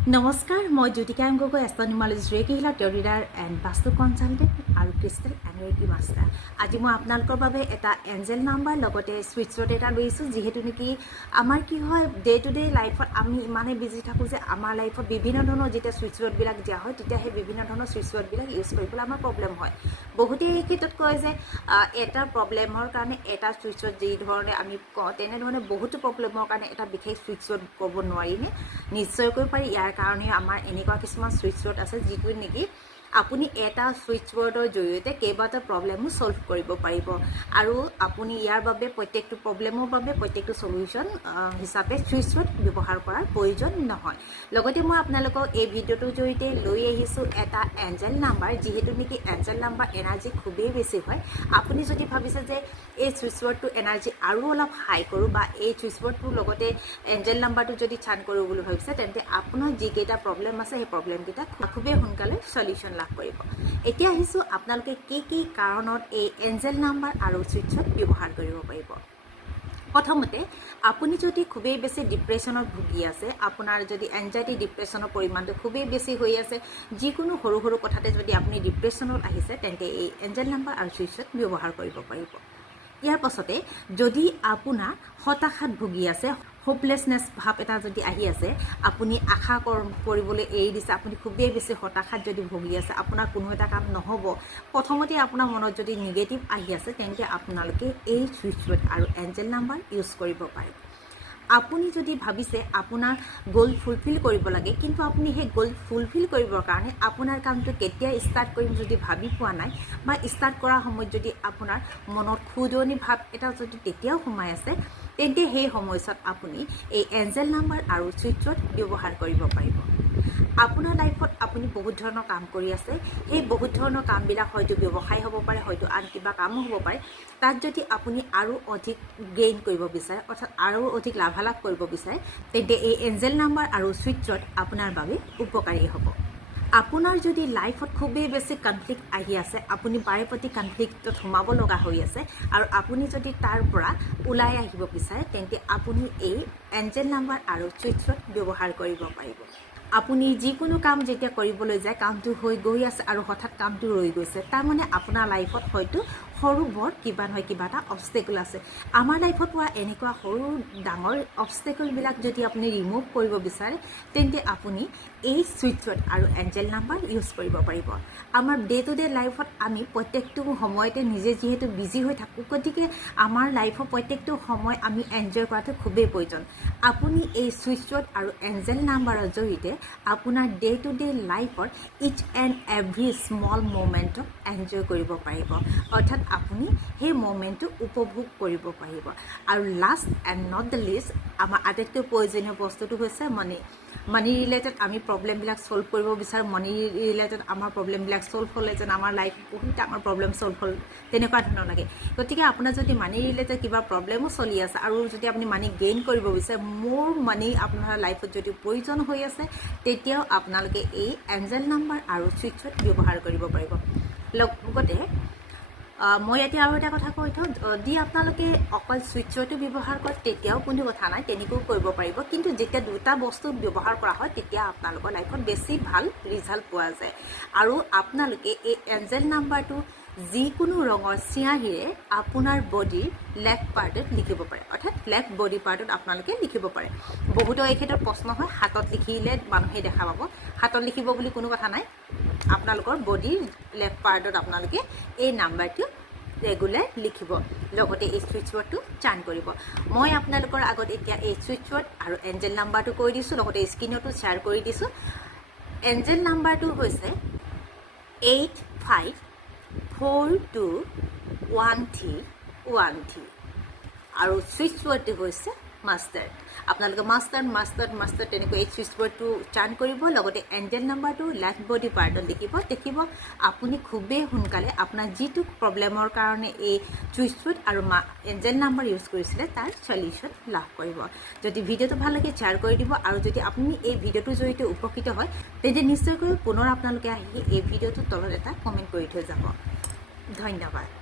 নমস্কাৰ মই Jyotika M Gogoi astronumerologist reiki healer tarot reader and vastu consultant আৰু crystal reiki master. আজি মই আপোনালোকৰ বাবে এটা এঞ্জেল নাম্বাৰ লগতে ছুইটছত এটা লৈছোঁ যিহেতু নেকি আমাৰ কি হয় ডে টু ডে লাইফত আমি ইমানেই বিজি থাকোঁ যে আমাৰ লাইফত বিভিন্ন ধৰণৰ যেতিয়া ছুইটছৱৰ্ডবিলাক দিয়া হয় তেতিয়া সেই বিভিন্ন ধৰণৰ ছুইটছৱৰ্ডবিলাক ইউজ কৰিবলৈ আমাৰ প্ৰব্লেম হয়। বহুতেই এই ক্ষেত্ৰত কয় যে এটা প্ৰব্লেমৰ কাৰণে এটা ছুইটছত যি ধৰণে আমি কওঁ, তেনেধৰণে বহুতো প্ৰব্লেমৰ কাৰণে এটা বিশেষ ছুইটছত ক'ব নোৱাৰিনে? নিশ্চয়কৈ পাৰি। ইয়াৰ কাৰণে আমাৰ এনেকুৱা কিছুমান ছুইচ ৱৰ্ড আছে যিটো নেকি আপুনি এটা ছুইচ জৰিয়তে কেইবাটাও প্ৰব্লেমো ছল্ভ কৰিব পাৰিব। আৰু আপুনি ইয়াৰ বাবে প্ৰত্যেকটো প্ৰব্লেমৰ বাবে প্ৰত্যেকটো চলিউশ্যন হিচাপে ছুইচ ৱৰ্ড ব্যৱহাৰ কৰাৰ প্ৰয়োজন নহয়। লগতে মই আপোনালোকক এই ভিডিঅ'টোৰ জৰিয়তে লৈ আহিছোঁ এটা এঞ্জেল নাম্বাৰ যিহেতু নেকি এঞ্জেল নাম্বাৰ এনাৰ্জি খুবেই বেছি হয়। আপুনি যদি ভাবিছে যে এই ছুইচ ৱৰ্ডটো এনাৰ্জি আৰু অলপ হাই কৰোঁ বা এই ছুইচ ৱৰ্ডটোৰ লগতে এঞ্জেল নাম্বাৰটো যদি চান কৰোঁ বুলি ভাবিছে, তেন্তে আপোনাৰ যিকেইটা প্ৰব্লেম আছে, সেই প্ৰব্লেমকেইটা খুবেই সোনকালে চলিউশ্যন লাভ কৰিব। এতিয়া আহিছোঁ আপোনালোকে কি কি কাৰণত এই এঞ্জেল নাম্বাৰ আৰু চুইটছত ব্যৱহাৰ কৰিব পাৰিব। প্ৰথমতে, আপুনি যদি খুবেই বেছি ডিপ্ৰেশ্যনত ভুগি আছে, আপোনাৰ যদি এনজাইটি ডিপ্ৰেশ্যনৰ পৰিমাণটো খুবেই বেছি হৈ আছে, যিকোনো সৰু সৰু কথাতে যদি আপুনি ডিপ্ৰেশ্যনত আহিছে, তেন্তে এই এঞ্জেল নাম্বাৰ আৰু ছুইচত ব্যৱহাৰ কৰিব পাৰিব। ইয়াৰ পাছতে যদি আপোনাৰ হতাশাত ভুগি আছে হোপলেছনেছ ভাৱ এটা যদি আহি আছে আপুনি আশা কৰ- কৰিবলৈ এৰি দিছে আপুনি খুবেই বেছি হতাশাত যদি ভুগি আছে আপোনাৰ কোনো এটা কাম নহ'ব প্ৰথমতে আপোনাৰ মনত যদি নিগেটিভ আহি আছে তেন্তে আপোনালোকে এই ৱৰ্ড আৰু এঞ্জেল নাম্বাৰ ইউজ কৰিব পাৰে। আপুনি যদি ভাবিছে আপোনাৰ গ'ল ফুলফিল কৰিব লাগে, কিন্তু আপুনি সেই গ'ল ফুলফিল কৰিবৰ কাৰণে আপোনাৰ কামটো কেতিয়া ষ্টাৰ্ট কৰিম যদি ভাবি পোৱা নাই, বা ষ্টাৰ্ট কৰাৰ সময়ত যদি আপোনাৰ মনত খুদনি ভাৱ এটা যদি তেতিয়াও সোমাই আছে, তেন্তে সেই সময়ছোৱাত আপুনি এই এঞ্জেল নাম্বাৰ আৰু চিত্ৰত ব্যৱহাৰ কৰিব পাৰিব। আপোনাৰ লাইফত আপুনি বহুত ধৰণৰ কাম কৰি আছে। সেই বহুত ধৰণৰ কামবিলাক হয়তো ব্যৱসায় হ'ব পাৰে হয়তো আন কিবা কামো হ'ব পাৰে। তাত যদি আপুনি আৰু অধিক গেইন কৰিব বিচাৰে অৰ্থাৎ আৰু অধিক লাভালাভ কৰিব বিচাৰে তেন্তে এই এঞ্জেল নাম্বাৰ আৰু ছুইচত আপোনাৰ বাবে উপকাৰী হ'ব। আপোনাৰ যদি লাইফত খুবেই বেছি কনফ্লিক্ট আহি আছে আপুনি বাৰে প্ৰতি কনফ্লিক্টত সোমাব লগা হৈ আছে আৰু আপুনি যদি তাৰ পৰা ওলাই আহিব বিচাৰে তেন্তে আপুনি এই এঞ্জেল নাম্বাৰ আৰু ছুইচত ব্যৱহাৰ কৰিব পাৰিব। আপুনি যিকোনো কাম যেতিয়া কৰিবলৈ যায়, কামটো হৈ গৈ আছে আৰু হঠাৎ কামটো ৰৈ গৈছে, তাৰমানে আপোনাৰ লাইফত হয়তো সৰু বৰ কিবা নহয়, কিবা এটা অবষ্টেকল আছে। আমাৰ লাইফত হোৱা এনেকুৱা সৰু ডাঙৰ অবষ্টেকলবিলাক যদি আপুনি ৰিমুভ কৰিব বিচাৰে, তেন্তে আপুনি এই ছুইচত আৰু এঞ্জেল নাম্বাৰ ইউজ কৰিব পাৰিব। আমাৰ ডে টু ডে লাইফত আমি প্ৰত্যেকটো সময়তে নিজে যিহেতু বিজি হৈ থাকোঁ, গতিকে আমাৰ লাইফৰ প্ৰত্যেকটো সময় আমি এনজয় কৰাটো খুবেই প্ৰয়োজন। আপুনি এই ছুইচত আৰু এঞ্জেল নাম্বাৰৰ জৰিয়তে আপোনাৰ ডে টু ডে লাইফৰ ইচ এণ্ড এভৰি স্মল মমেণ্টক এনজয় কৰিব পাৰিব। অৰ্থাৎ আপুনি সেই মমেণ্টটো উপভোগ কৰিব পাৰিব। আৰু last and not the least আমাৰ আটাইতকৈ প্ৰয়োজনীয় বস্তুটো হৈছে মানি মানি ৰিলেটেড আমি প্ৰব্লেমবিলাক ছল্ভ কৰিব বিচাৰোঁ। মানি ৰিলেটেড আমাৰ প্ৰব্লেমবিলাক ছল্ভ হ'লে যেন আমাৰ লাইফ বহুত ডাঙৰ প্ৰব্লেম ছল্ভ হ'ল, তেনেকুৱা ধৰণৰ লাগে। গতিকে আপোনাৰ যদি মানি ৰিলেটেড কিবা প্ৰব্লেমো চলি আছে আৰু যদি আপুনি মানি গেইন কৰিব বিচাৰে, মোৰ মানি আপোনাৰ লাইফত যদি প্ৰয়োজন হৈ আছে, তেতিয়াও আপোনালোকে এই এঞ্জেল নাম্বাৰ আৰু ছুইচত ব্যৱহাৰ কৰিব পাৰিব। লগতে মই এতিয়া আৰু এটা কথা কৈ থওঁ যদি আপোনালোকে অকল ছুইচৰটো ব্যৱহাৰ কৰে, তেতিয়াও কোনো কথা নাই, তেনেকৈও কৰিব পাৰিব। কিন্তু যেতিয়া দুটা বস্তু ব্যৱহাৰ কৰা হয়, তেতিয়া আপোনালোকৰ লাইফত বেছি ভালো ৰিজাল্ট পোৱা যায়। আৰু আপোনালোকে এই এঞ্জেল নাম্বাৰটো যিকোনো ৰঙৰ চিঞাহীৰে আপোনাৰ বডিৰ লেফ্ট পাৰ্টত লিখিব পাৰে। অৰ্থাৎ লেফ্ট বডি পাৰ্টত আপোনালোকে লিখিব পাৰে। বহুতো এই ক্ষেত্ৰত প্ৰশ্ন হয়, হাতত লিখিলে মানুহে দেখা পাব। হাতত লিখিব বুলি কোনো কথা নাই। আপোনালোকৰ বডিৰ লেফ্ট পাৰ্টত আপোনালোকে এই নাম্বাৰটো ৰেগুলাৰ লিখিব, লগতে এই ছুইচ ৱৰ্ডটো চান কৰিব। মই আপোনালোকৰ আগত এতিয়া এই ছুইচ ৱৰ্ড আৰু এঞ্জেল নাম্বাৰটো কৈ দিছোঁ, লগতে স্ক্ৰীণতো শ্বেয়াৰ কৰি দিছোঁ। এঞ্জেল নাম্বাৰটো হৈছে eight five four two one three one three আৰু ছুইচ ৱৰ্ডটো হৈছে মাষ্টাৰ্ড আপোনালোকে মাষ্টাৰ্ড মাষ্টাৰ্ড মাষ্টাৰ্ড তেনেকৈ এই ছুইচ ৱৰ্ডটো চাৰ্ণ কৰিব, লগতে এঞ্জেল নাম্বাৰটো লেফ্ট বডি পাৰ্টত লিখিব দেখিব, আপুনি খুবেই সোনকালে আপোনাৰ যিটো প্ৰব্লেমৰ কাৰণে এই ছুইচ ৱৰ্ড আৰু মা এঞ্জেল নাম্বাৰ ইউজ কৰিছিলে, তাৰ চলিউশ্যন লাভ কৰিব। যদি ভিডিঅ'টো ভালো লাগে, শ্বেয়াৰ কৰি দিব। আৰু যদি আপুনি এই ভিডিঅ'টোৰ জৰিয়তে উপকৃত হয়, তেন্তে নিশ্চয়কৈ পুনৰ আপোনালোকে আহি এই ভিডিঅ'টোৰ তলত এটা কমেণ্ট কৰি থৈ যাব। ধন্যবাদ।